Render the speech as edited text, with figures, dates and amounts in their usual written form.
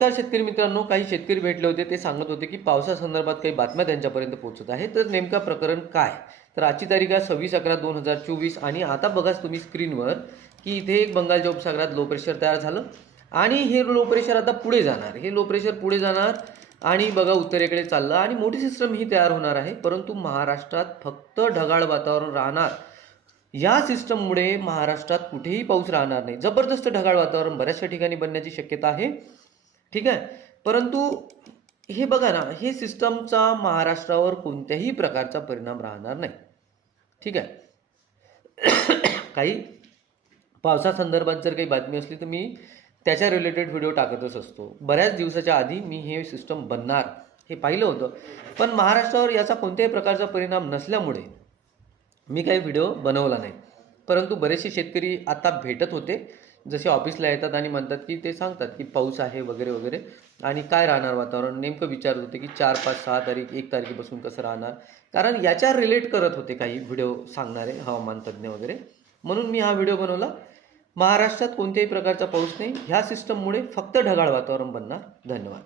तर शेतकरी मित्रांनो, काही शेतकरी भेटले होते. ते सांगत होते की पावसासंदर्भात काही बातम्या त्यांच्यापर्यंत पोहोचत आहे. तर नेमका प्रकरण काय? तर आजची तारीख आहे 26/11/2024 आणि आता बघा तुम्ही स्क्रीनवर की इथे एक बंगालच्या उपसागरात लो प्रेशर तयार झालं आणि हे लो प्रेशर आता पुढे जाणार. हे लो प्रेशर पुढे जाणार आणि बघा उत्तरेकडे चाललं आणि मोठी सिस्टम ही तयार होणार आहे. परंतु महाराष्ट्रात फक्त ढगाळ वातावरण राहणार. या सिस्टममुळे महाराष्ट्रात कुठेही पाऊस राहणार नाही. जबरदस्त ढगाळ वातावरण बऱ्याचशा ठिकाणी बनण्याची शक्यता आहे. ठीक आहे. परंतु हे बघा ना, हे सिस्टमचा महाराष्ट्रावर कोणत्याही प्रकारचा परिणाम राहणार नाही. ठीक आहे. काही पावसासंदर्भात जर काही बातमी असली तर मी त्याच्या रिलेटेड व्हिडिओ टाकतच असतो. बऱ्याच दिवसाच्या आधी मी हे सिस्टम बनणार हे पाहिलं होतं. पण महाराष्ट्रावर याचा कोणत्याही प्रकारचा परिणाम नसल्यामुळे मी काही व्हिडिओ बनवला नाही. परंतु बरेचसे शेतकरी आता भेटत होते. जसे ऑफिसला येतात आणि म्हणतात की ते सांगतात की पाऊस आहे वगैरे वगैरे आणि काय राहणार वातावरण. नेमकं विचारत होते की 4, 5, 6 तारीख 1 तारखेपासून कसं राहणार. कारण याच्यावर रिलेट करत होते काही व्हिडिओ सांगणारे हवामान तज्ज्ञ वगैरे. म्हणून मी हा व्हिडिओ बनवला. महाराष्ट्रात कोणत्याही प्रकारचा पाऊस नाही. ह्या सिस्टममुळे फक्त ढगाळ वातावरण बनणार. धन्यवाद.